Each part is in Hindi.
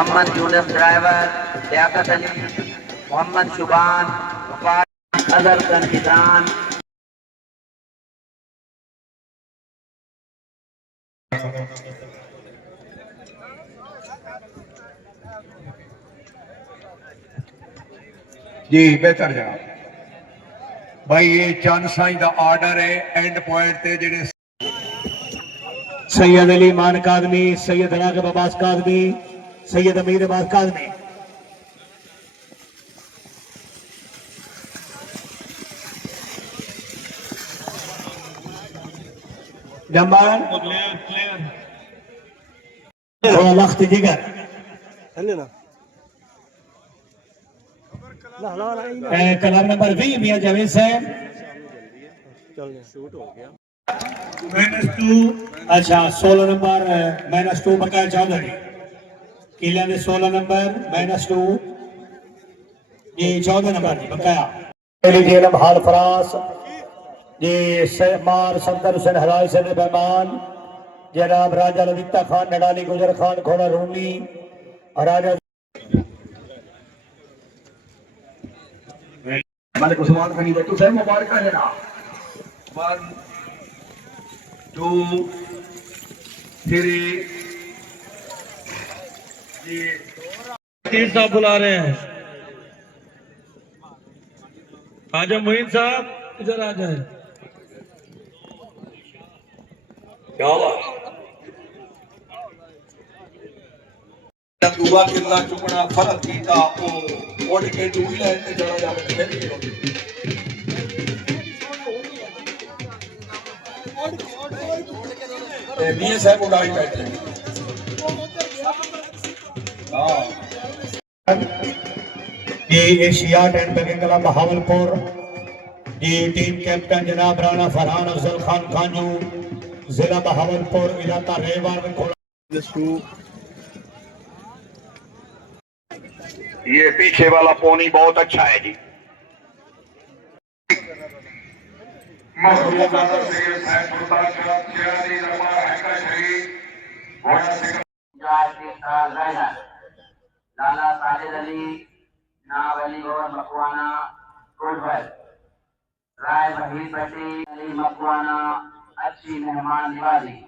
मोहम्मद यूनुस ड्राइवर, लियाकत अली, मोहम्मद शुबान, अजहर संविधान। जी बेहतर जनाब भाई, ये चंद साई का आर्डर है एंड पॉइंट ते जेडे सैयद अली मान कादमी, सैयद रागिब अब्बास कादमी, सैयद अमीर अब्बास कादमी। नंबर लख्त जिगर कलम नंबर 20 मियां जावेद साहब। अच्छा 16 नंबर -2 बकाया चौधरी किले ने 16 नंबर -2 जी 14 नंबर जी बकाया लीजिए लम्हाल फरास जी मार सफदर हुसैन हराज से मेहमान जनाब राजा लविता खान नडाली गुजर खान खोड़ा रूमी राजा मलिक उस्मान गनी बट्टू साहब मुबारक है जनाब। 1 2 3 तीर साहब बुला रहे हैं। आजम मोइन साहब इधर आ जाए। क्या बात दुआ किला चुकना फर्क कीता ओ उड़ के दूई लाइन ते चला जावे फिर ते मियां साहब उड़ाई बैठे। हां ये Asiad and bagging club Bahawalpur ये टीम कैप्टन जनाब राणा फरहान अफजल खान खानू, जिला बहावलपुर, इलाका रेवार। ये पीछे वाला पोनी बहुत अच्छा है जी। लाला साजिद अली, नाव अली और मकवाना कोटभर, राय वहीद भट्टी अली मकवाना, अच्छी मेहमान निवाजी,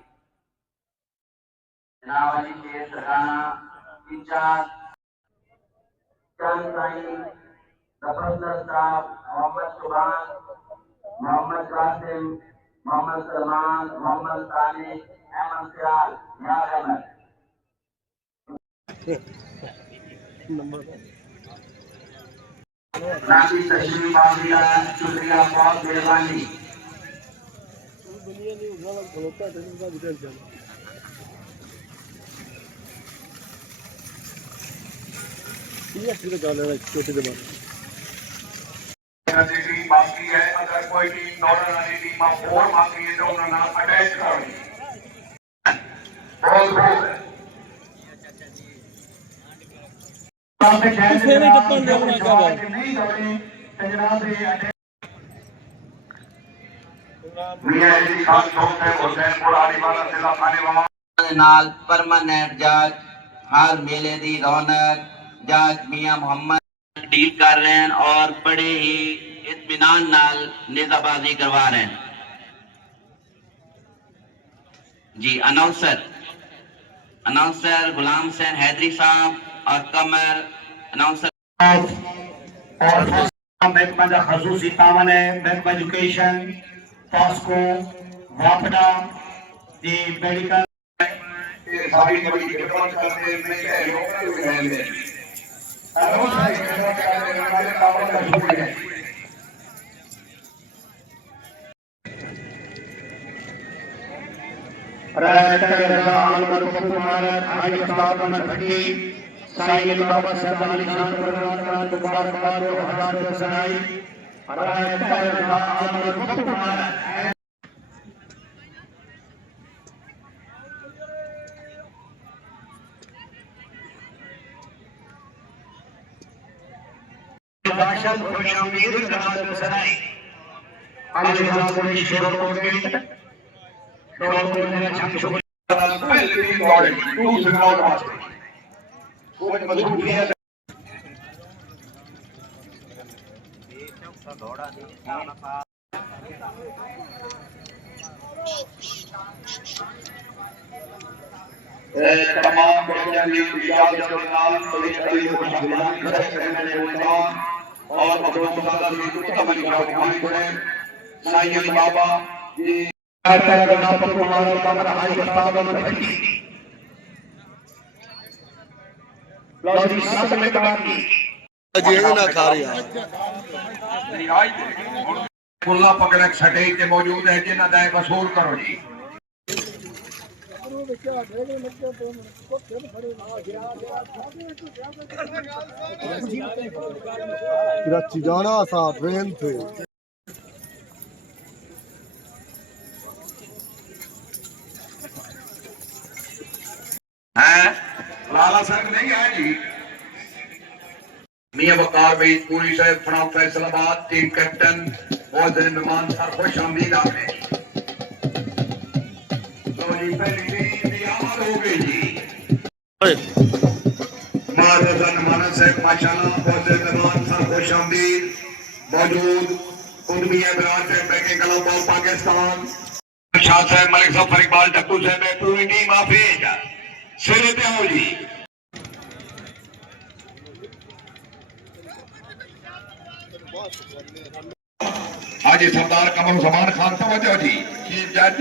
नाव अली शेर सरकाना इंचार्ज, चंद साई जबरदस्त साहब, मोहम्मद सुबान, मोहम्मद कासिम, मोहम्मद सलमान, मोहम्मद सानी, अहमद सियाल, यार अहमद राशि तशरीफ आविया, शुक्रिया बहुत मेहरबानी। बाकी है अगर कोई टीम दौड़ने वाली टीम और बाकी है तो उन्होंने अटैच करनी नाल परमानेंट जज हर मेले दी रौनक जज मियां मोहम्मद डील कर रहे हैं और बड़े ही इत्मीनान नाल नेजाबाजी करवा रहे हैं जी। अनाउंसर गुलाम हुसैन हैदरी साहब और कमर अनाउंसर महकमा खसूसी तावन है महकमा एजुकेशन पॉस्को वापडा दी मेडिकल साइल बाबा साहब अली खान मुबारकबाद और हजार सनाई खुशामदीद सनाई अली खान पुलिस शोरकोट गेट शोरकोट में अच्छा शुक्रिया कुछ मजबूत है। तमाम बच्चों की इजाजत के नाल बड़ी कड़ी खुशगवारी करने उल्लान और मखदूम दादा की उत्तम निगरानी करें साईं बाबा जी आता है ना पर तुम्हारा कमर हाई किताब में बैठी लॉजी सब में बाकी अजे ना खा रहा खुला पकड़ छटे के मौजूद है जिन्हें दाए वसूल करो जी कराची जाना सा ट्रेन थे हैं लाला साहब नहीं है जी मियां वकार भाई पूरी साहब फ्रॉम फैसलाबाद टीम कैप्टन बहुत मेहमान सर खुश आमदीद आपने तो जी पहली टीम की आमद हो गई जी महाराजा माना साहब माशाल्लाह बहुत मेहमान सर खुश आमदीद मौजूद कुर्मी इमरान साहब banking club of Pakistan Shah साहब मलिक साहब इकबाल टक्कू साहब पूरी टीम हाफिज सिरे पे आओ जी हाजी सरदार कमर जमान खान तवज्जो जी चीफ जज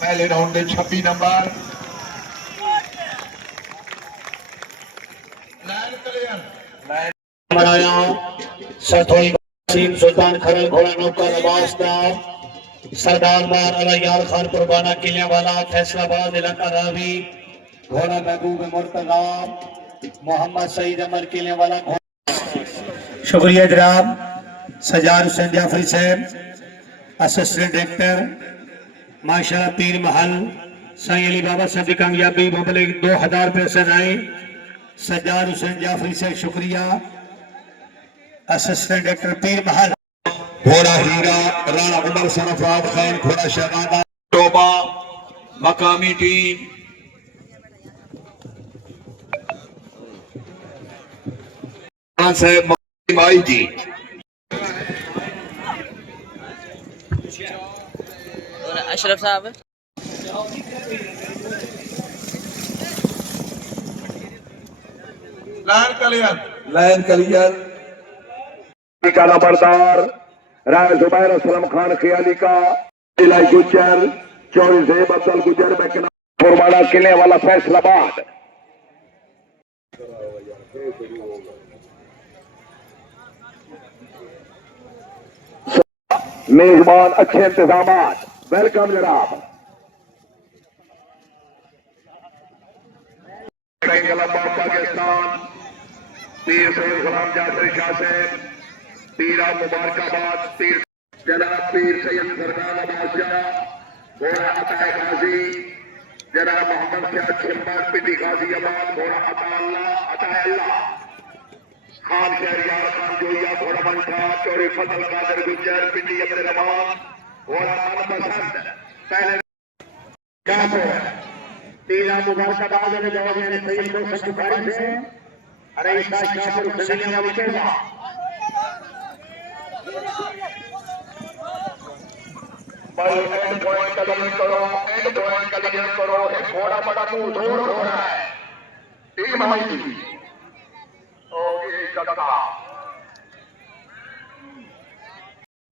पहले राउंड में 26 नंबर मनाया सरथोई सुल्तान खरल घोड़ा नौकर अब्बासदार सरदार मार अलैयार खान कुर्बाना किले वाला फैसलाबाद इलाका रावी घोड़ा महबूब मुर्तजा मोहम्मद सईद अमर किले वाला शुक्रिया जनाब सजार हुसैन जाफरी साहब असिस्टेंट डायरेक्टर माशाल्लाह पीर महल साईं अली बाबा साहब की कामयाबी मुबलिक 2000 पैसे आए सजार हुसैन जाफरी साहब शुक्रिया असिस्टेंट डायरेक्टर पीर महल घोड़ा हीरा राणा उमर सरफराज खान घोड़ा शहजादा टोबा मकामी टीम साहब माई जी और अशरफ साहब लाइन क्लियर का नंबरदार राय जुबैर असलम खान खियाली का जिला गुजर चौरी जेब अफजल गुजर में फुरमाना किले वाला फैसलाबाद मेजबान अच्छे इंतजाम वेलकम जनाब पाकिस्तान पीर सैयद गुलाम जाफर शाह साहब पीरा मुबारकाबाद पीर जनाब पीर सैयद फरमान बादशाह घोड़ा अताए गाजी जनाब मोहम्मद शाह छिम्बर पिटी गाजियाबाद घोड़ा अताए अल्लाह खान शहरियार खान जोइया घोड़ा मंठा चौरी फजल कादर गुजर पिटी अब्दुल रहमान घोड़ा मनपसंद पहले पीरा मुबारकाबाद में जवाब मैंने सैयद को सत्तारी से अरे ईसा शाहपुर खजनिया उठेगा भाई एंड पॉइंट कदम करो एक घोड़ा बड़ा मुंह धोड़ हो रहा है टीम आई ओ ये कदम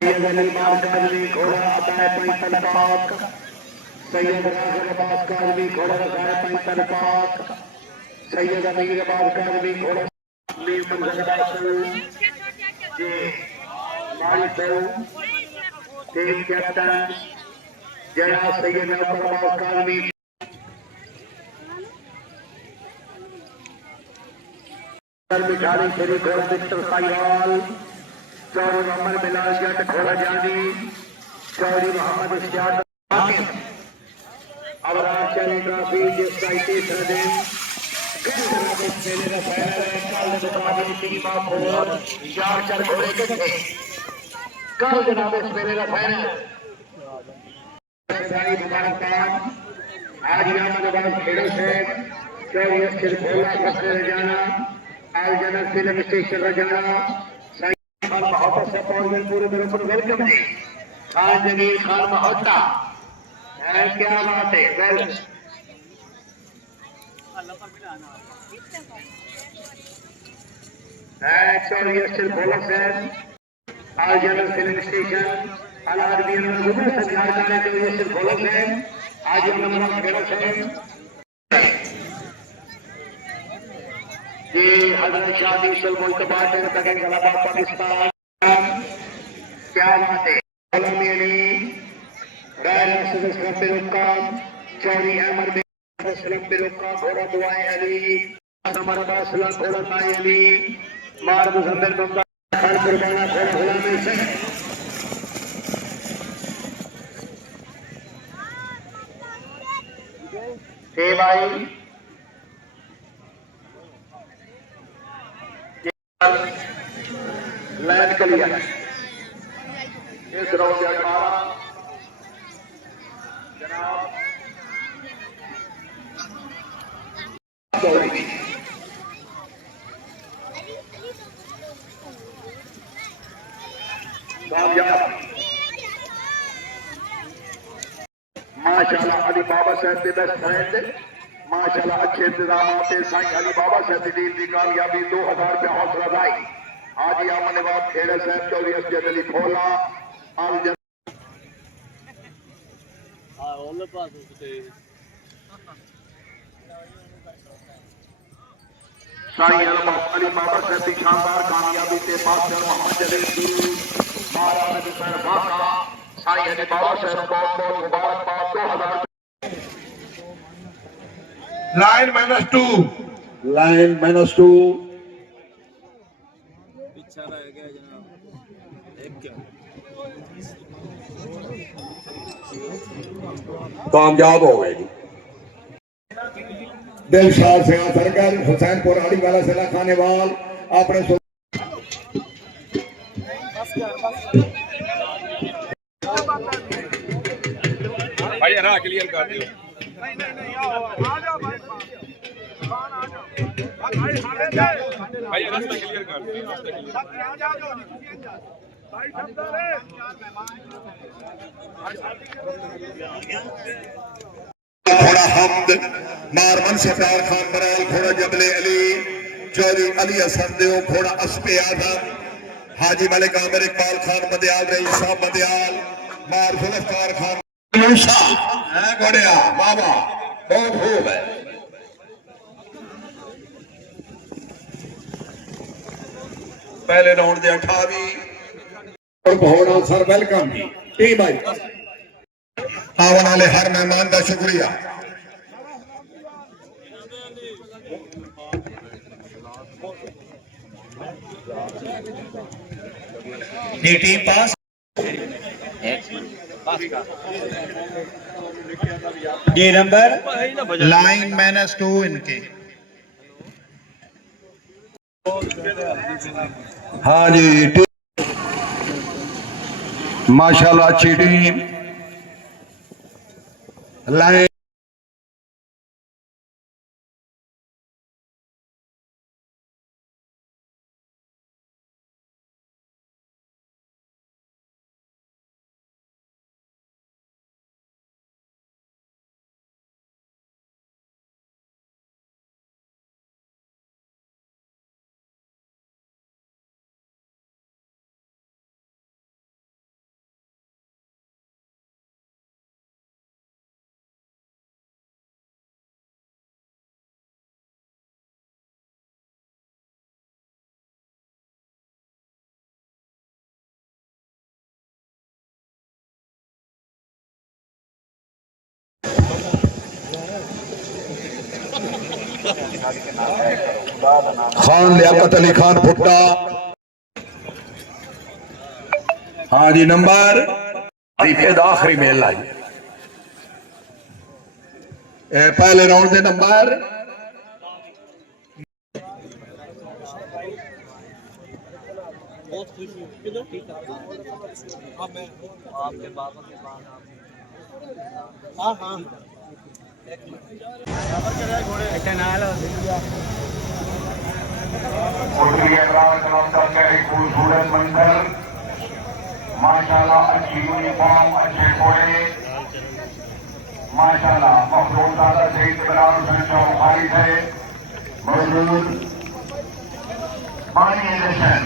सैयद अली काजमी घोड़ा आता है 45 पाक सैयद अब्बास काजमी घोड़ा आता है 45 पाक सैयद अमीर अब्बास काजमी घोड़ा लीव मंजर जी मारी टीम कैप्टन जनाब सैयद अब्बास काजमी मिठाई श्री घोड़ा मिस्टर साहिवाल चौरी मोहम्मद बिलाल जट घोड़ा जानी चौरी मोहम्मद इश्तियाक अब राजशाही ट्रॉफी जिसका 30 दिन कल जनाब इस मेले का फाइनल मुबारकबाद आज अहमदाबाद खेड़े से चौरियस भोला फखर रजाना अलजनर फिल्म स्टेशन रजाना साईं खान मोहब्बत से पहुंच पूरे मेरे को वेलकम जी खान जमीर खान मोहब्बता है क्या बात है वेल चौरियस भोला से अलजनर फिल्म स्टेशन अलादीन गुरु संचार करने के लिए सिर्फ भोला से आज हम नंबर खेल से ये हजरत शादी सल मुस्तफा के तक गलबा पाकिस्तान क्या बात है कलमियनी राय सदस्य पेरुकाम चौरी अहमद सलाम पेरुकाम घोड़ा दुआएं अली हमारा बासला घोड़ा ताई अली मार मुजम्मिल बंदा खान कुर्बाना घोड़ा गुलाम से भाई लैंड के लिए इस राउंड के 18 जनाब माशाल्लाह अली बाबा साहब के बेस्ट फ्रेंड माशाल्लाह अच्छे इंतजाम आते साईं अली बाबा साहब की टीम की कामयाबी 2000 रुपया हौसला अफजाई हाजी अमन नवाब खेड़ा साहब चौधरी असद अली खोला साईं अली बाबा साहब की शानदार कामयाबी से बादशाह मोहम्मद जलील महाराज नबी सर बाका साईं अली बाबा साहब बहुत बहुत मुबारकबाद 2000 लाइन माइनस टू पीछा रह गया जनाब एक क्या कामयाब हो गए दिलशाद से सरकार हुसैनपुर आड़ी वाला से खाने वाल अपने भाई ना क्लियर कर दियो भाई रास्ता क्लियर कर घोड़ा हमद मारमन से प्यार खान बराल घोड़ा जबले अली चौधरी अली हसन देव घोड़ा अस्पे आजम हाजी मलिक आमिर इकबाल खान मदयाल रईस साहब मदयाल मार जुल्फकार खान मूसा है घोड़िया बाबा बहुत खूब है पहले राउंड दे 28 और घोड़ा सर वेलकम जी टीम भाई आने वाले हर मेहमान का शुक्रिया ये टीम पास ये नंबर लाइन -2 इनके हाँ जी माशाल्लाह अच्छी टीम लाइन खान लियाकत अली खान भुट्टा हाँ जी नंबर आखिरी मेल आई पहले राउंड के नंबर बहुत खुशी आपके बाबा के बाद हाँ हाँ एक खूबसूरत मंजर, माशाल्लाह अच्छी यूनिफॉर्म, अच्छे घोड़े, माशाल्लाह मखदूम दादा सहित इमरान हुसैन चौहारी है मौजूद। मानिए जशन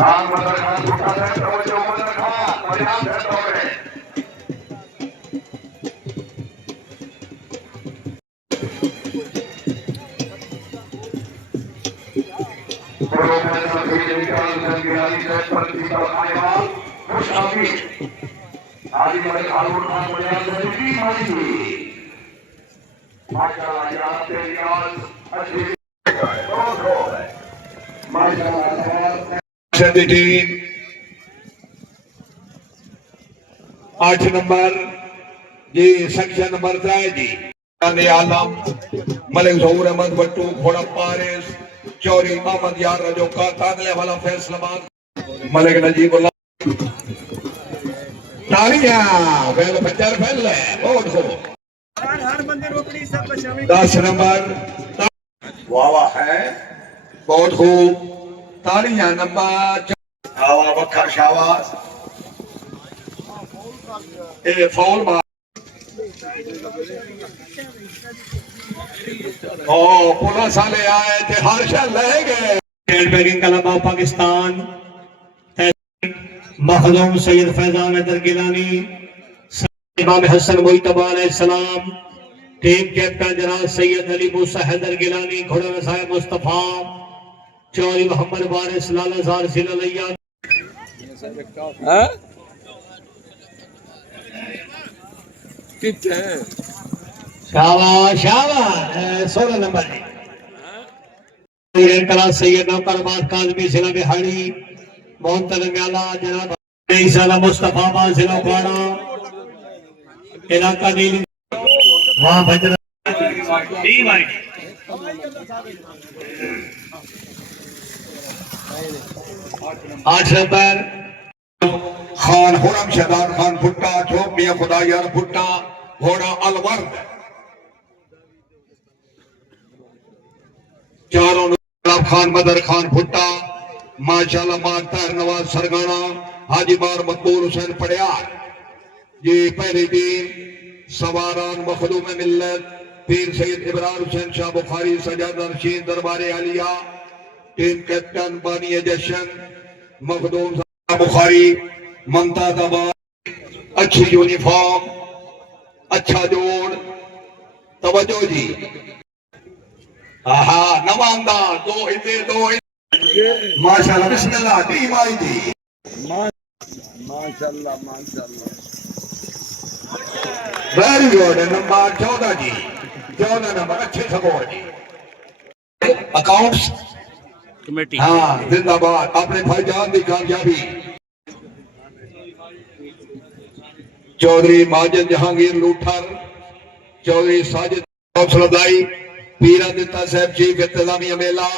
खान मदर खान छुट्टा है तो मदर खान परिणाम है दौड़े आठ नंबर जी सेक्शन नंबर 3 जी आलम मलिक जहूर अहमद भट्टू घोड़ा पारिस चौरी मोहम्मद यार रजो का तादले वाला फैसलाबाद मलिक नजीबुल्लाह तालियां वेल बच्चर फैल बहुत हो 10 नंबर वावा है बहुत खूब तालियां नंबर आवा बखर शाबाश ए फौल मार ओ पुलिस वाले आए थे हर शहर ले गए हैंड बैगिंग कलमा पाकिस्तान मखदूम सैयद फैजान हैदर गिलानी इमाम हसन मुइतबा अलैहिस्सलाम टीम कैप्टन जनाब सैयद अली मूसा हैदर गिलानी घोड़ा वसाय मुस्तफा चौरी मोहम्मद वारिस लाला जार सिलैया शाबाश शाबाश 16 नंबर कला सैयद नौकरबाद काजमी जिला बिहारी मोहतरम आला जनाब साला मुस्तफा बाद जिला बाड़ा इलाका नीली वहां भजरा टीम आई 8 नंबर खान हुरम शहदार खान भुट्टा ठोक मियां खुदा यार भुट्टा घोड़ा अलवर्द चारों गुलाब खान मदर खान भुट्टा माशाल्लाह मानतार नवाज सरगाना हाजी मार मकबूल हुसैन पड़ियार ये पहली टीम सवारान मखदूम मिल्लत पीर सैयद इमरान हुसैन शाह बुखारी सजाद रशीद दरबारे आलिया टीम कैप्टन बानी जशन मखदूम बुखारी ममता दबाद अच्छी यूनिफॉर्म अच्छा जोड़ तवज्जो जी आहा नवांदार दो माशाल्लाह बिस्मिल्लाह टीम आई जी माशाल्लाह माशाल्लाह वेरी गुड नंबर 14 जी 14 नंबर अच्छे सपोर्ट जी अकाउंट्स कमेटी हाँ जिंदाबाद अपने भाईजान की कामयाबी चौधरी माजिद जहांगीर लूठर चौधरी साजिद हौसलादाई पीरा दिता साहब चीफ इंतजामिया मेला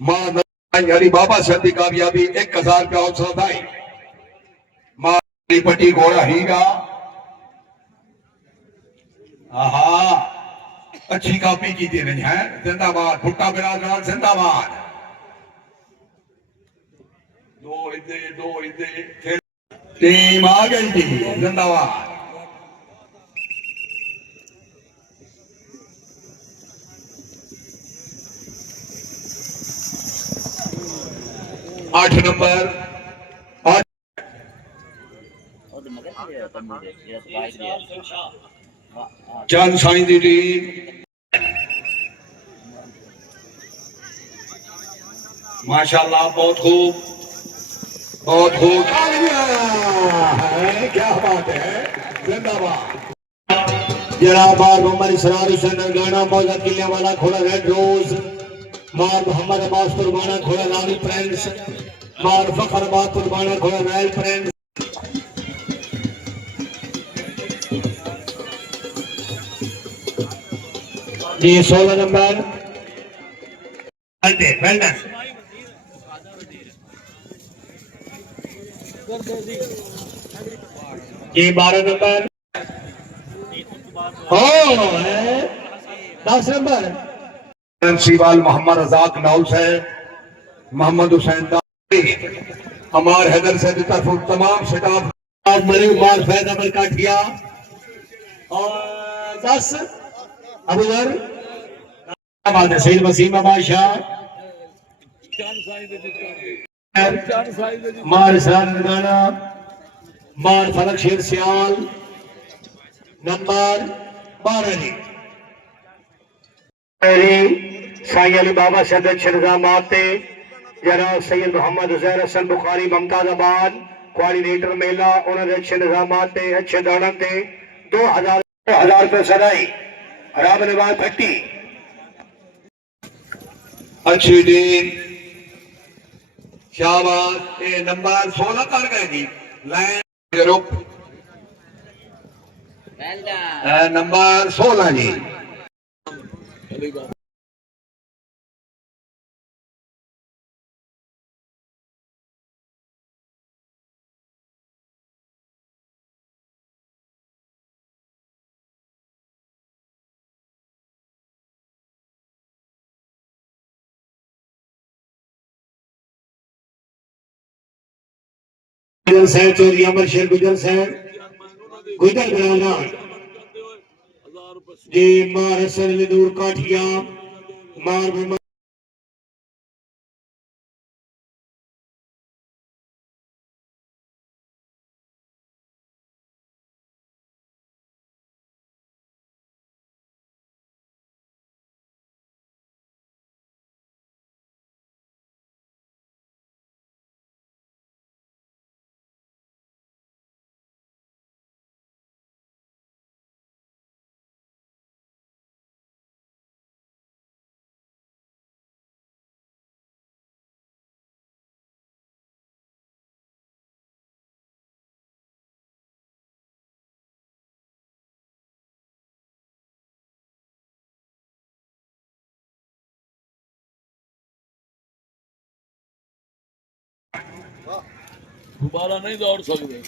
मां हरी बाबा साहब की कामयाबी 1000 रुपया हौसलादाई मां पट्टी घोड़ा हीगा आहा अच्छी कॉपी की थी नहीं है जिंदाबाद भुट्टा बिराजमान जिंदाबाद दो इधे टीम आ गई थी जिंदाबाद 8 नंबर चंद साई दी टीम माशाल्लाह बहुत खूब है, क्या बात है, जिंदाबाद। जनाब मोहम्मद इसरार हुसैन गाना मौजा किले वाला घोड़ा रेड रोज मार मोहम्मद अब्बास कुर्बाना घोड़ा लाली प्रिंस मार फखर अब्बास कुर्बाना घोड़ा रॉयल प्रिंस। जी 16 नंबर वेल्डन जी 12 number 10 number principal Mohammad Razzaq नौस है मोहम्मद हुसैन हमार हैदर से तरफ तमाम स्टाफ मरीब माल फैज अमल काटिया और 10 अबूजर सईद वसीम बादशाह मार इसरार गाना मार फलक शेर सियाल नंबर 12 जी साई अली बाबा से अध्यक्ष निजामात जनाब सैयद मोहम्मद हुसैन हसन बुखारी मुमताजाबाद कोऑर्डिनेटर मेला उन्होंने अध्यक्ष निजामात अच्छे दाना 2000 रुपये सदाई हराब नवाज भट्टी अच्छी टीम शाबाश। ये नंबर 16 कर गए जी लाइन ग्रुप नंबर 16 जी चौधरी अमर शेर गुजर साहब गुजर बराना जी मार हसन दूर काठिया मार दोबारा नहीं दौड़ सकते।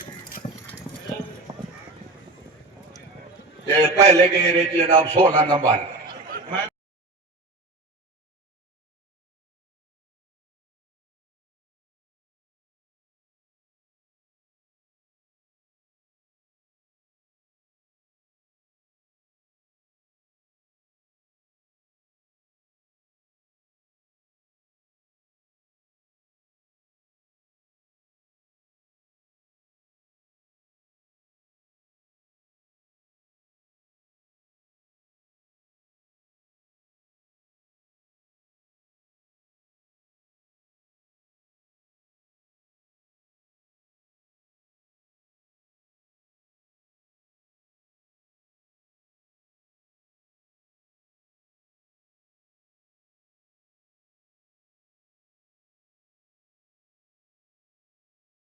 पहले के जनाब 16 नंबर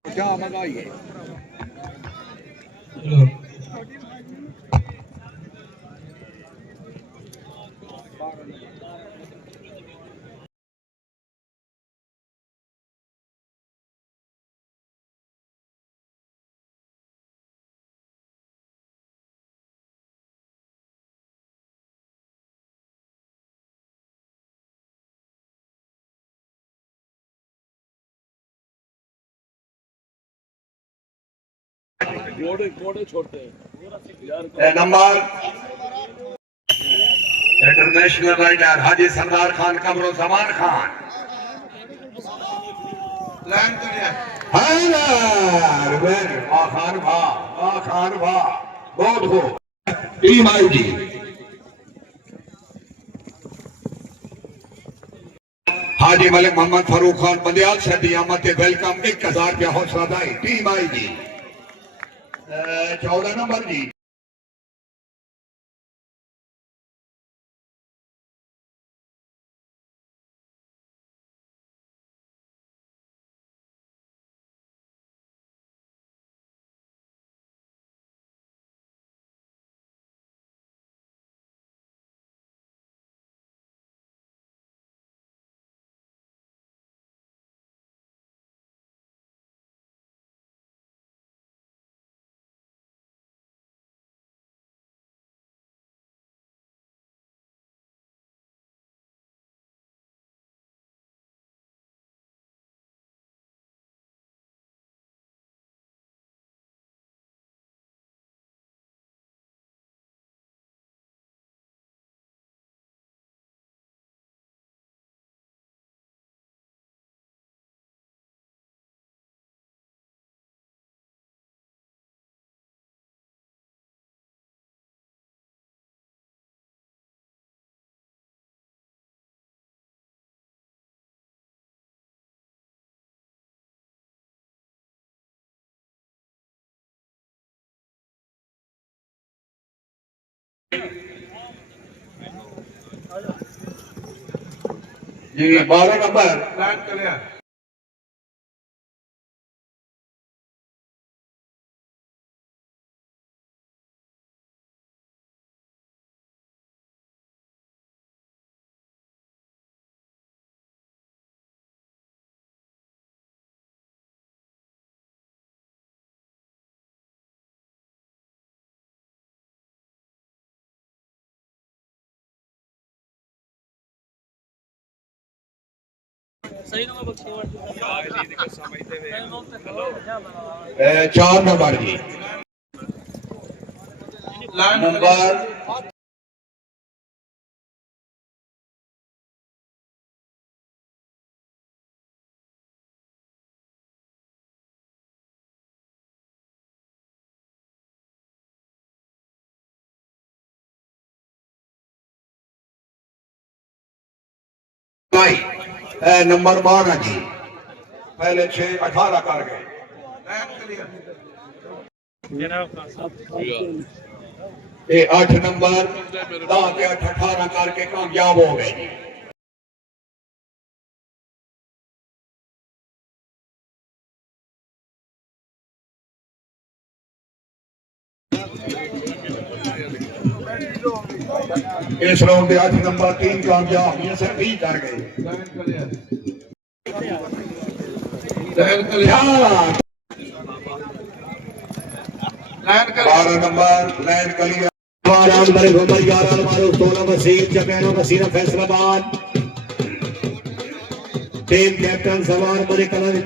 क्या मंगाइए कोड़े छोड़ते हैं नंबर इंटरनेशनल राइडर हाजी सरदार खान कमरुज़्ज़मान खान खान वाह बहुत हो टीम आई जी हाजी मलिक मोहम्मद फारूक खान बंदियाल से भी आमद वेलकम 1000 रुपया हौसला अफजाई टीम आई जी 14 नंबर जी जी 12 नंबर सही नंबर बख्शी 4 नंबर जी नंबर भाई नंबर 12 जी पहले 6 18 कर गए ये 8 नंबर 10 के 8 18 करके कामयाब हो गए जी इस राउंड के 8 नंबर 3 कामयाब ये से 20 कर गए 12 नंबर लैंड कलिया राउंड बड़े गोबर 11 मारो 16 वसीम चपेनो वसीना फैसलाबाद टीम कैप्टन सवार बड़े कलर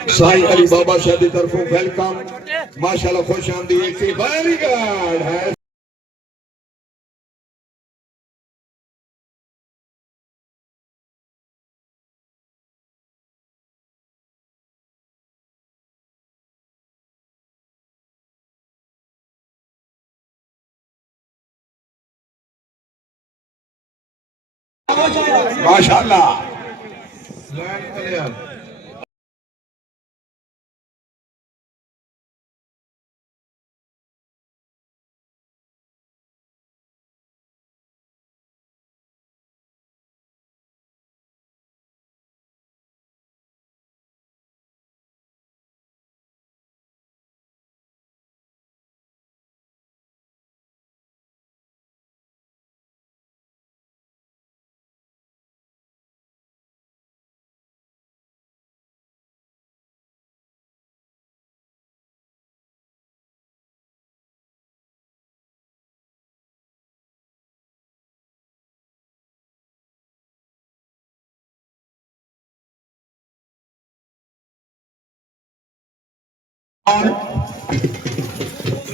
साई अली बाबा शाह की तरफों वेलकम माशाल्लाह खुश आमदीद वेरी गुड है माशाल्लाह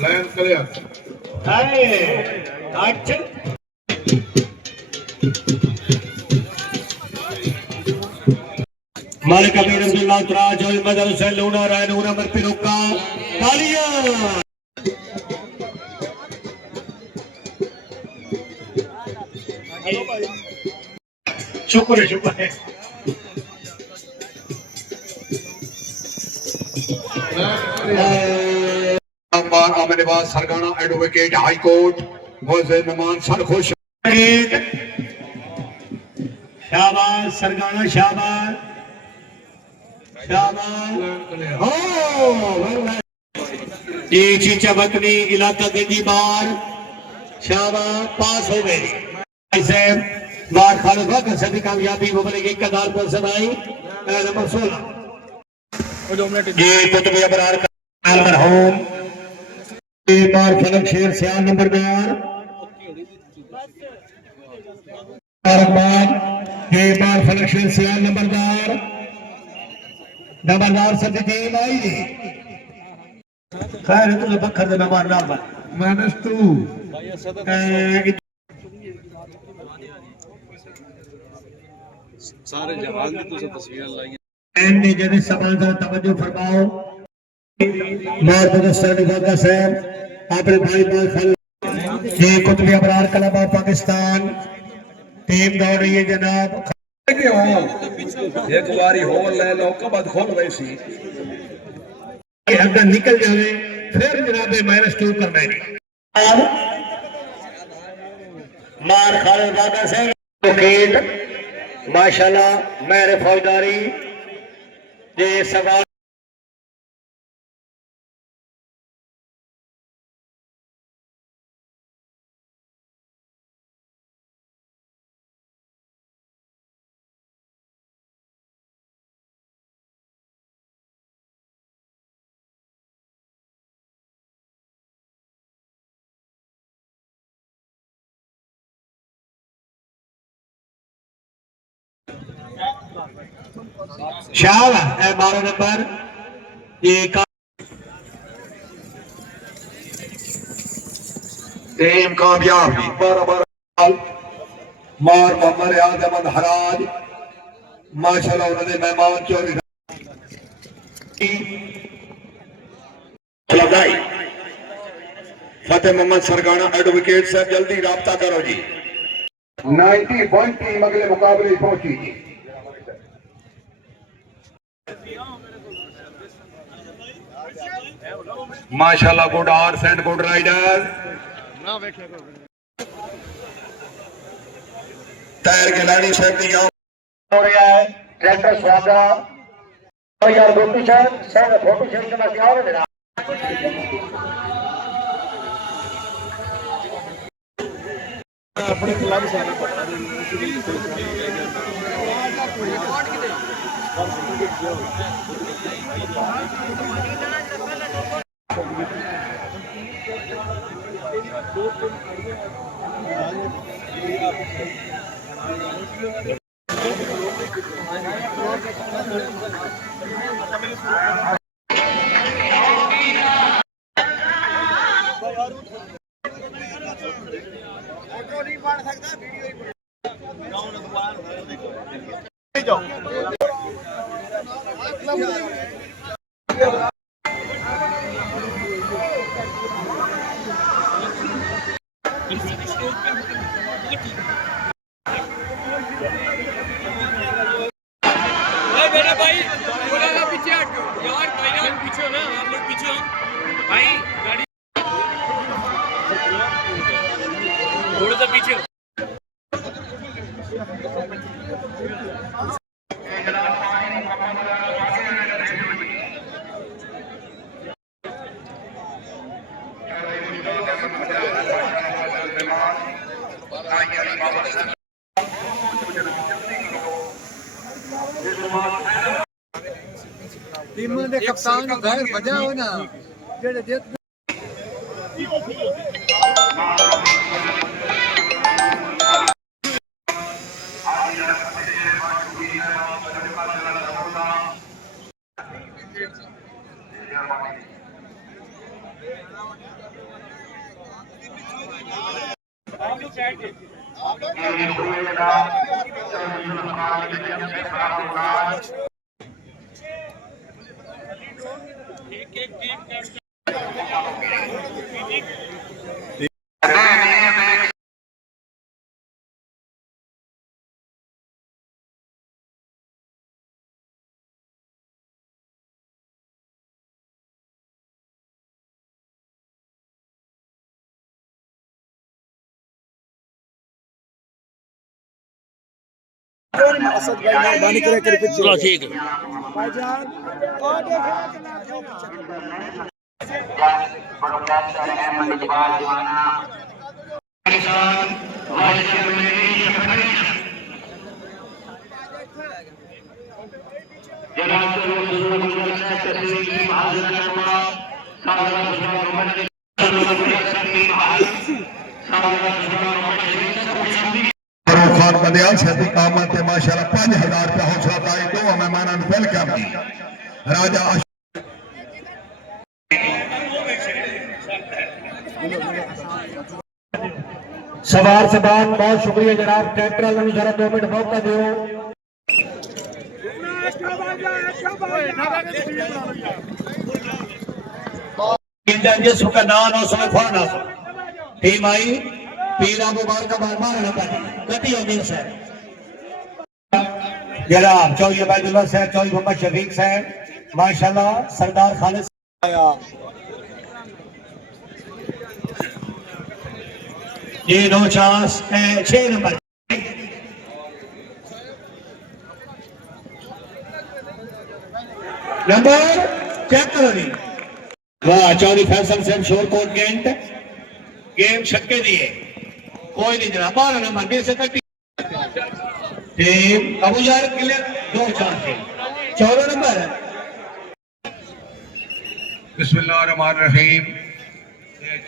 लाइन क्लियर। मालिक अमीर अब्दुल्ला तराज और मदर हुसैन लूना राय नूरा मरपिरुका तालियां। शुक्र शुक्र Ahmedabad सरगाना advocate high court Mohsin नमान सरखुश शाबाश सरगाना शाबाश शाबाश हो जी चीचा बकनी इलाका गंजी बार शाबाश पास हो गए ऐसे बार खालिद वक्त सभी कामयाबी वो बनेगी एक कदार पर सनाई नंबर 16 जी कुतुब अबरार का मरहूम ये बार फलक शेर सियाल नंबरदार ये बार फलक शेर सियाल नंबरदार सदी आई जी खैर तुझे बखर दे मेहमान नाल बन -2 सारे जहान की तुझे तस्वीरें लाई ने जने सवाल का तवज्जो फरमाओ मार बदस्तर निगाह साहब आपने भाई बाल खाल ये कुतुब अबरार कलब पाकिस्तान टीम दौड़ रही है जनाब एक बारी होल ले लो कबद खोल वैसी हफ्ता निकल जाए फिर जनाब -2 करना है मार खालिद वागा से माशाल्लाह मेरे फौजदारी ये सवाल शाबाश 12 नंबर ये टीम कामयाब 12 मार मोहम्मद आजमन हराज माशाल्लाह उन्होंने मेहमान चोरी फतेह मोहम्मद सरगाना एडवोकेट साहब जल्दी राब्ता करो जी 91 टीम अगले मुकाबले पहुंची जी माशाल्लाह good horse and good rider तैर के लाड़ी शक्ति हो रहा है ट्रैक्टर स्वागा और यार गोपी सर सर फोटो शेयर करना क्या हो रहा अपने खिलाफ सारा मेरे भाई थोड़ा सा पीछे हटो यार भाई पीछे हो ना आप लोग पीछे हो भाई गाड़ी थोड़ा सा पीछे हो टीम दे कप्तान जो घर बजा हो ना जेड़े जीत चलो ठीक है खान बंदियाल सदी कामत माशाल्लाह 5000 रुपया हौसला अफजाई दो मेहमानों को वेलकम की राजा सवार सबान बहुत शुक्रिया जनाब ट्रैक्टर वालों जरा 2 मिनट मौका दो टीम आई पीरा मुबारक मारना गति अमीर साहब जनाब चौधरी अबैदुल्ला साहब चौधरी मोहम्मद शफीक साहब माशाल्लाह सरदार खालिद ये 6 नंबर चेक करो नहीं वाह चौधरी फैसल साहब शोरकोट गेंद गेम छक्के दिए कोई नहीं जनाब 12 नंबर 20 से कटी टीम अबू यार क्लियर 2-4 थे 14 नंबर बिस्मिल्लाहिर्रहमानिर्रहीम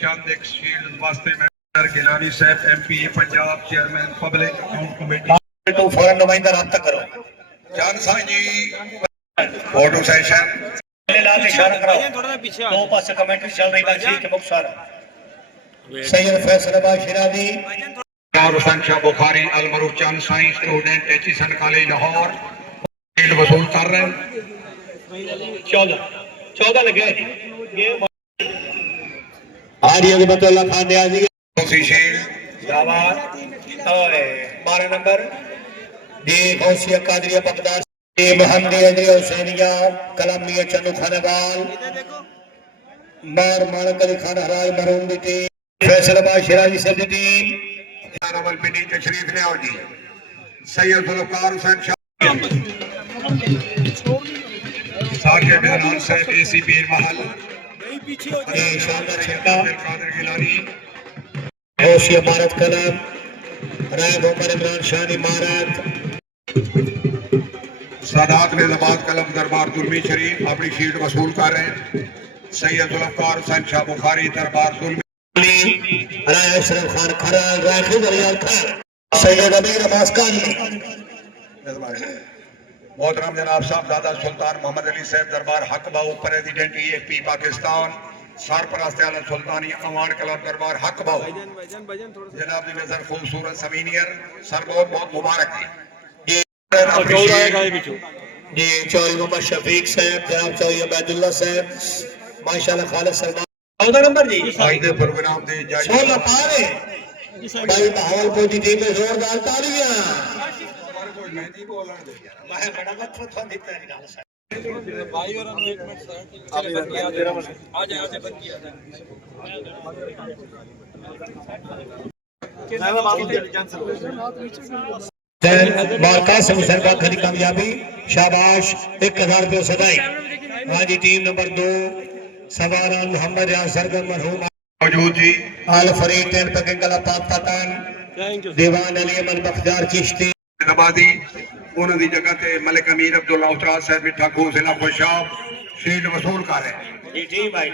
चंद एक फील्ड वास्ते में गिलानी साहब MP Punjab chairman public account committee तो फौरन नुमाइंदा राब्ता करो जान साईं जी फोटो सेशन लाल इशारा कराओ दो पासे कमेंट्री चल रही बाजी के मुखसर सैयद फैसल अब्बास शिराजी और हुसैन शाह बुखारी अलमरूफ Chand Sain student HESN college Lahore field वसूल कर रहे हैं 14 लगे जी आरिया के बतौला खान नियाजी दूसरी शील्ड शाबाश और 12 नंबर जी गौसिया कादरिया बगदाद जी मोहम्मदी अजरी हुसैनिया कलमिया चन्नू खानवाल मार मानक अली खान हराज मरूम दी टीम फैसल अब्बास शिराजी से दी टीम अमल पिंडी तशरीफ ले आओ जी सैयद जुल्फकार हुसैन शाह साकिब बिलाल साहब एसी पीर महल ये शानदार छक्का कादर गिलानी गौसिया भारत कलम राय मोहम्मद इमरान शाह इमारत सादात निजामात कलम दरबार दुर्मी शरीफ अपनी शीट वसूल कर रहे हैं सैयद जुल्फकार हुसैन शाह बुखारी दरबार दुर्मी राय अशरफ खान खराल राखिब अलियाल खान सैयद अमीर अब्बास काजी मोहतरम जनाब साहब दादा सुल्तान मोहम्मद अली साहब दरबार हक बाऊ प्रेसिडेंट ईएफपी पाकिस्तान सरपरस्त आलम सुल्तानी अवान क्लब दरबार हक बाऊ जनाब की नजर खूबसूरत समीनियर सर बहुत बहुत मुबारक है ये चौधरी मोहम्मद शफीक साहब जनाब चौधरी अबैदुल्ला साहब माशाल्लाह खालिद सलमान 14 नंबर जी आज के प्रोग्राम दे जाए 16 पारे भाई भावलपुर की टीम में जोरदार तालियां मैं बड़ा मत थोड़ा देता है निकाल साहब भाई और हम 1 मिनट चले बंद किया आ जाए बंद किया बाकासम सरकार खरी कामयाबी शाबाश 1000 रुपये सदाई आज टीम नंबर 2 सवारान मोहम्मद या सरगम मरहूम मौजूद जी आल फरीद टेन पकंगला पापतान दीवान अली अमन बख्तियार चिश्ती नबादी उन्होंने दी जगह ते मलिक अमीर अब्दुल्ला उतराज साहब मिठा खू जिला खुशाब शील्ड वसूल कर रहे हैं जी टीम आई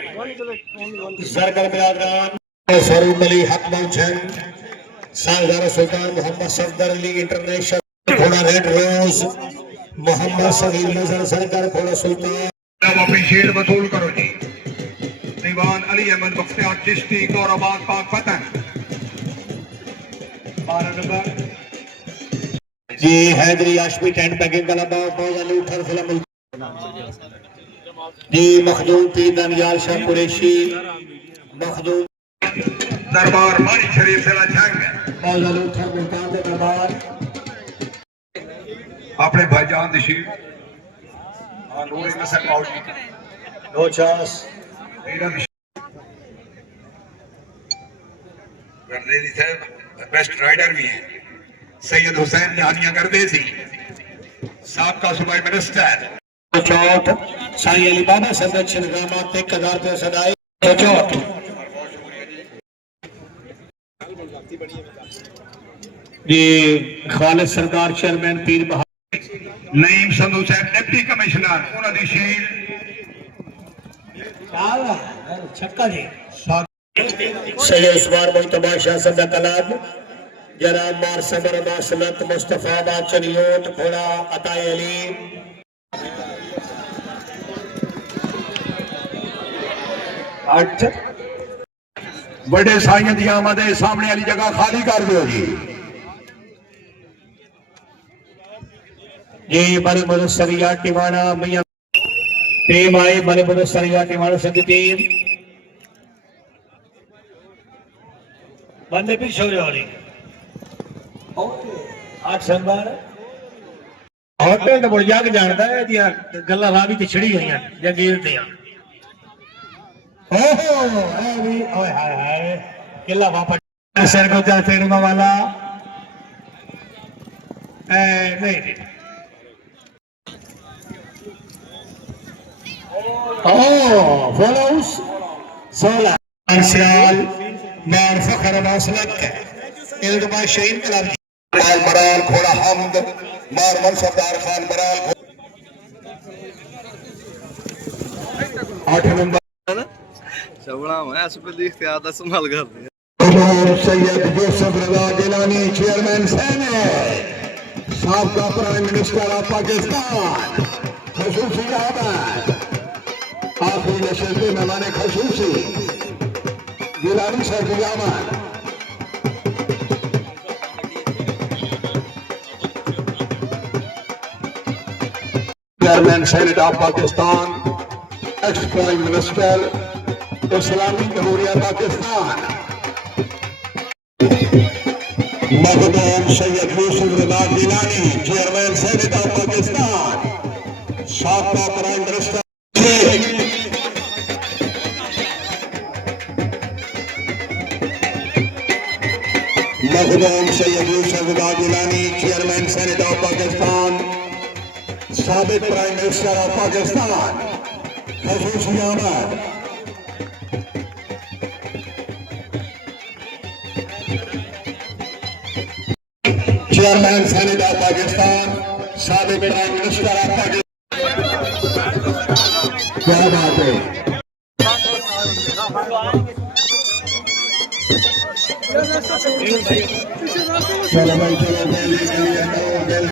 सरगम बिरादरान फरूक अली हक मौजन सालदार सुल्तान मोहम्मद सफदर अली इंटरनेशनल घोड़ा रेड रोज मोहम्मद सगीर नजर सरकार घोड़ा सुल्तान अब अपनी शील्ड वसूल करो जी पहलवान अली अहमद बख्तियार चिश्ती गौरवाबाद पाक पतन 12 नंबर जी हैदरी आशमी टेंट पैकिंग का लंबा मौजूद उठर फिल्म जी मखदूम पीर दनियाल शाह कुरैशी मखदूम दरबार मानी शरीफ से जंग मौजूद उठर मुल्तान के दरबार अपने भाईजान दिशी और नूर नसर आउट 50 मेरा गरदेली साहब बेस्ट राइडर भी हैं सैयद हुसैन निहानिया करते सी साबका सूबाई मिनिस्टर चौथ साईं अली बाबा संरक्षण ग्रामात 1000 रुपये सदाई चौथ जी खालिद सरकार चेयरमैन पीर नईम संधू साहब डिप्टी कमिश्नर उन्होंने दी शील्ड छक्का जी सैयद उस्मान मुस्तफा शाह सदा कलाम जनाब मार सबर मासलत मुस्तफा चनियोट घोड़ा अताए अली बड़े साइयद दी आमद है सामने वाली जगह खाली कर दो जी ये बड़े मुदस्सरिया टिवाना मियां टीम आई बड़े मुदस्सरिया टिवाना संघ टीम बंदे पीछे हो रही 8 नंबर होटल तो बड़ जग जानता है दिया गल्ला रावी ते छिड़ी गईयां जगीर ते ओहो ए भी ओए हाय हाय किला वापस सर को चल फेरने वाला नहीं follows Sola Arsenal Man Fakhar Maslak Ilgama Shahin Club माल बराल घोड़ा हमद मार मनसबदार खान बराल 8 नंबर चवड़ा मैं इस पे देखते आधा संभाल कर सैयद यूसुफ रजा गिलानी चेयरमैन सेनेट साबका प्राइम मिनिस्टर ऑफ पाकिस्तान खसूसी आबाद आखिरी नशस्त में मेहमान खसूसी गिलानी साहब यामन chairman senate of Pakistan ex prime minister इस्लामी जमहूरिया Pakistan Makhdoom Syed Yusuf Raza Gilani chairman senate of Pakistan साबका prime minister Makhdoom Syed Yusuf Raza Gilani chairman senate of Pakistan साबिक प्राइम मिनिस्टर ऑफ पाकिस्तान खसूसी आमद चेयरमैन सेनेट ऑफ पाकिस्तान साबिक प्राइम मिनिस्टर ऑफ पाकिस्तान क्या बात है चलो भाई चलो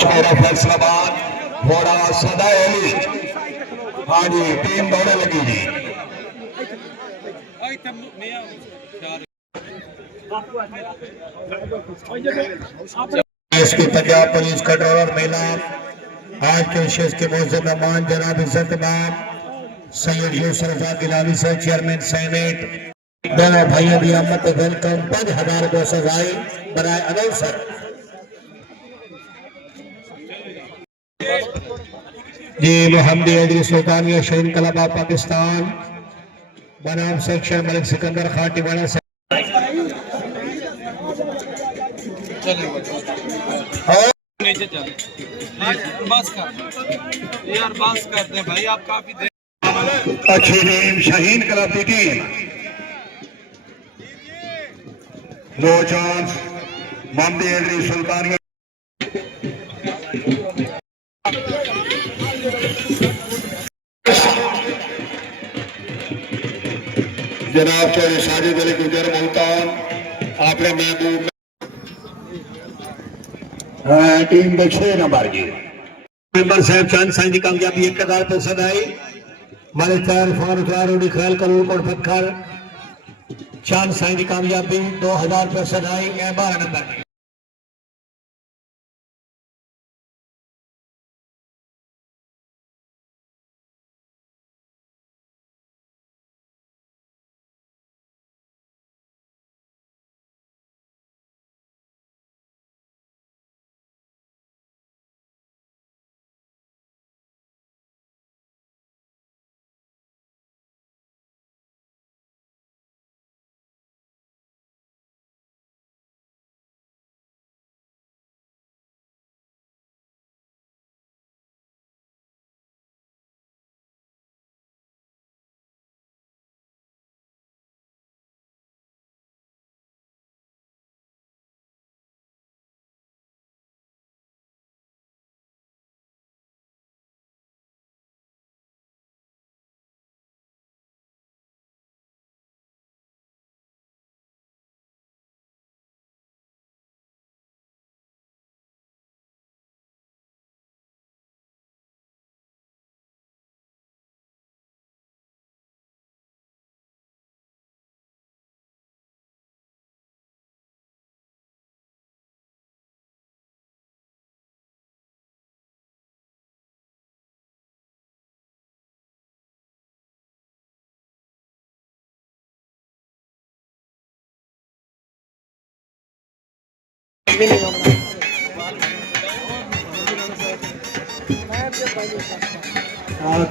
छोरा फैसलाबाद घोड़ा सदा अली। हाँ जी टीम दौड़े लगी जी। इसकी पंजाब पुलिस कंट्रोलर मेला आज के विशेष के मौजूद मेहमान जनाब इज्जत इमाम सैयद यूसुफ गिलानी से चेयरमैन सेनेट दोनों भाइयों की आमद वेलकम 5000 को सजाई बनाए अनाउंसर जी मोहम्मद अली सुल्तानिया शहीन कलाबा पाकिस्तान बनाम सेक्शन मलिक सिकंदर खाटीवाड़ा से नीचे चल बस कर यार बस कर दे भाई आप काफी देर अच्छी टीम शाहीन क्लब की team no chance Mohammad Ali Sultania जनाब चौधरी साजिद अली गुजर मुल्तान आपने महबूब टीम के 6 नंबर की मेंबर साहब चांद साईं की कामयाबी 1000% आई मालिक तैयार फौर उतार ख्याल करोड़ कोट पत्थर चांद साईं की कामयाबी 2000% आई 12 नंबर की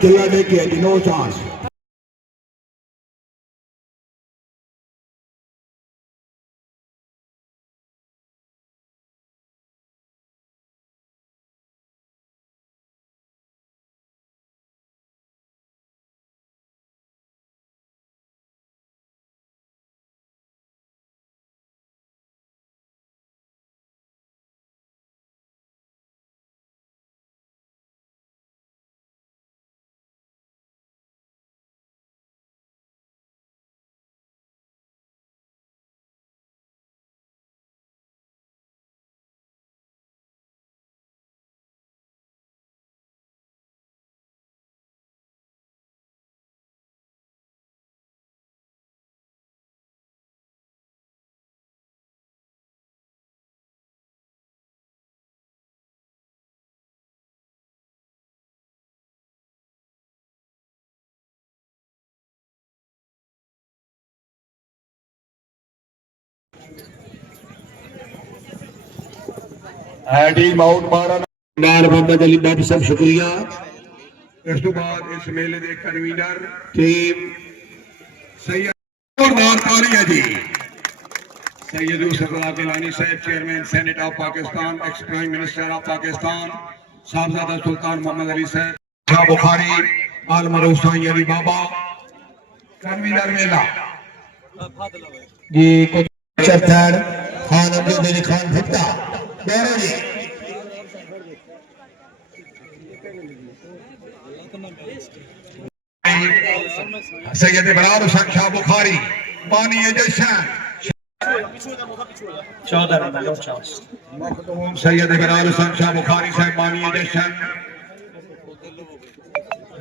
किला देखिए no chance team out 12 Mohammad Ali बहुत सब शुक्रिया। इस तो बाद इस मेले के कन्वीनर टीम सैयद मारपारी है जी सैयद यूसुफ गिलानी साहब chairman senate of Pakistan ex prime minister of Pakistan साहबजादा Sultan Mohammad Ali Sahab Shah Bukhari Alam Hussain Ali Baba convener मेला जी चौथर खान अब्दुल अली खान भुट्टा जी सैयद इमरान हुसैन शाह बुखारी पानी जशन 14 number no chance. Makhdoom Syed Ikrar Hussain Shah Bukhari साहब मानिए जश्न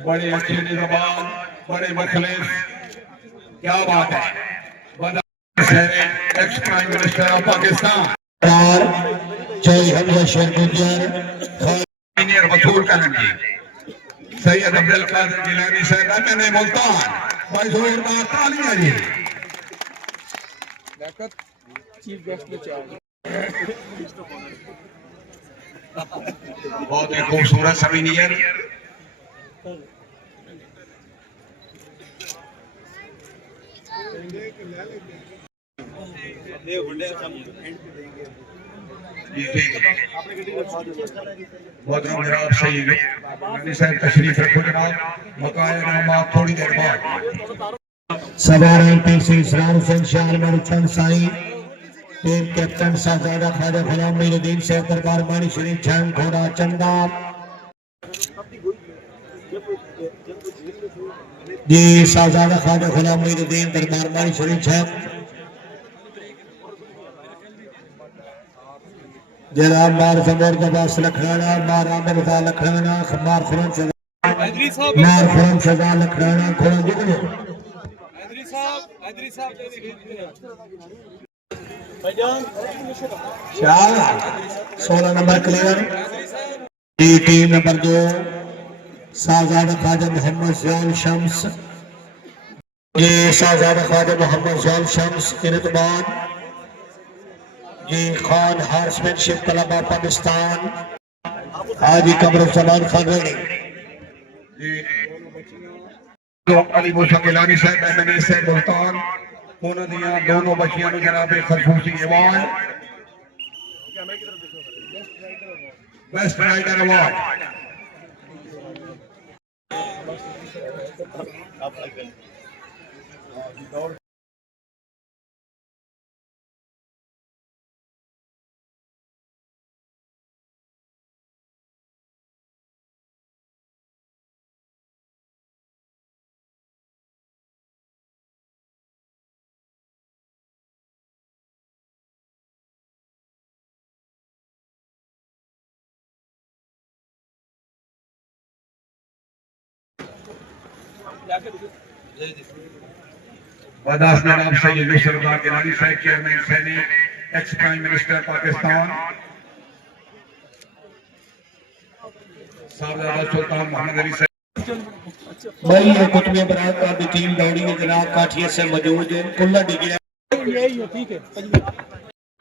बड़े अच्छे निज़ाबान बड़े मुखलिस क्या बात है x prime minister of Pakistan और जय हमजा शेर गुजर सीनियर वसूल करेंगे सैयद अब्दुल कादिर जिलानी साहब एमएनए मुल्तान भाई जोरदार तालियां जी चीफ गेस्ट में चार बहुत ही खूबसूरत सवीनियर बहुत जनाब सही साहब तशरीफ रखो जनाब मकाया नामा थोड़ी देर बाद सवार पीसी इस्लाम हुसैन शाह मरुचन साई टीम कैप्टन साहजादा ख्वाजा गुलाम मोइनुद्दीन से दरबार मानी शरीफ जंग घोड़ा चंदा जी साहजादा ख्वाजा गुलाम मोइनुद्दीन दरबार मानी शरीफ जंग जनाब मार जमर दबास लखराना मार आमिर दा लखराना खमार खुरम सजा मार खुरम सजा लखराना घोड़ा Jugnu Shah 16 number clear team number 2 Sahibzada Khwaja Mohammad Ziaul Shams ये साहजादा ख्वाजा मोहम्मद ज़ियाउल शम्स इरतबान ये Khan horsemanship club of Pakistan Haji Qamaruzzaman Khan ready Ali Musa Gilani Sahab MNA से मुल्तान उन्होंने दोनों बच्चियों को जनाब खसूसी अवार्ड बेस्ट राइडर अवार्ड बदास जनाब सैयद सरदार गिलानी साहब चेयरमैन सैनिक ex prime minister Pakistan साहबजादा Sultan Mohammad Ali साहब भाई ये कुतुब बरात का भी टीम दौड़ी है जनाब काठिया से मौजूद है कुल्ला डिगिया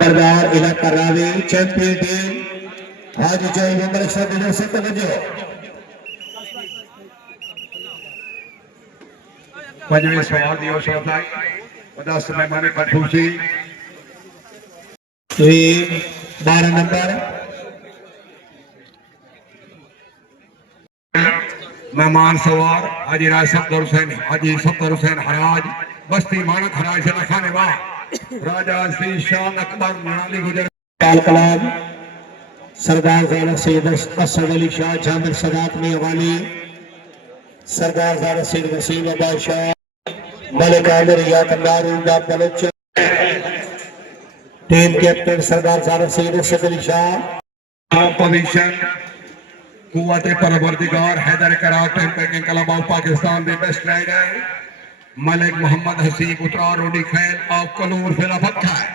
सरदार इलाका रावी चैंपियन टीम हाजी जय नंबर 100 से तवज्जो पंजवें सवाल दियो शोधाई बदास मेहमान खसूसी टीम 12 नंबर मेहमान सवार हाजी राज सफदर हुसैन हाजी सफदर हुसैन हराज बस्ती मानक हराज से खाने वाह राजा श्री शान अकबर मनाली गुजर काल कलाम सरदार ज़ारा सैयद असद अली शाह जामिर सदात में वाली सरदार ज़ारा सैयद वसीम अब्बास शाह मलिक आमिर या तंदारुल्ला Baloch team captain Sardar Zara Syed Asad Ali Shah position कुव्वत परवरदिगार हैदर करार टेम्पिंग club of Pakistan the best rider Malik Mohammad Haseeb उतरा रोडी खैल ऑफ कलूर फिला पक्का है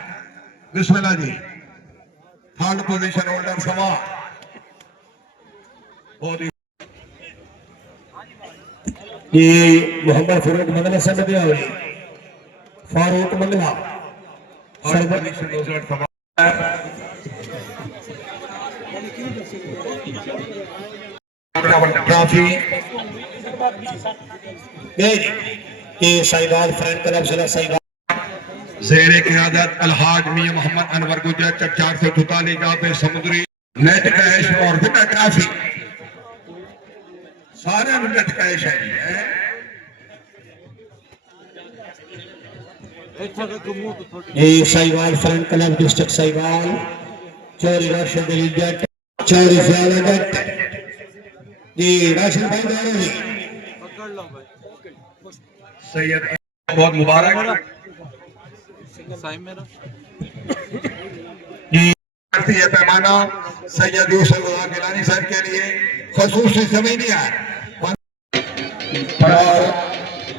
बिस्मिल्लाह जी थर्ड पोजीशन होल्डर सवार बहुत ही ये मोहम्मद फारूक मंगला से दिया हुई Farooq Mangla third position holder सवार ट्रॉफी ये साहिबाल फ्रेंड क्लब जिला साहिबाल ज़ेरे क़ियादत अलहाज मियां मोहम्मद अनवर गुजर 444 जाते समुद्री नेट कैश और विटा ट्रॉफी सारे नेट कैश है ये साहिबाल फ्रेंड क्लब डिस्ट्रिक्ट साहिबाल चोरी राशिद अली जट चोरी ज़ियाला जट जी राशिद भाई दौड़े सैयद बहुत मुबारक साइम मेरा भारतीय पैमाना सैयद यूसुफ गुलाम गिलानी साहब के लिए खसूसी समय नहीं है।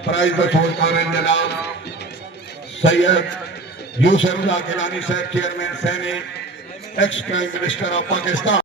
प्राइज वसूल कर रहे हैं जनाब सैयद यूसुफ गुलाम गिलानी साहब, चेयरमैन सैनिक, ex prime minister of Pakistan.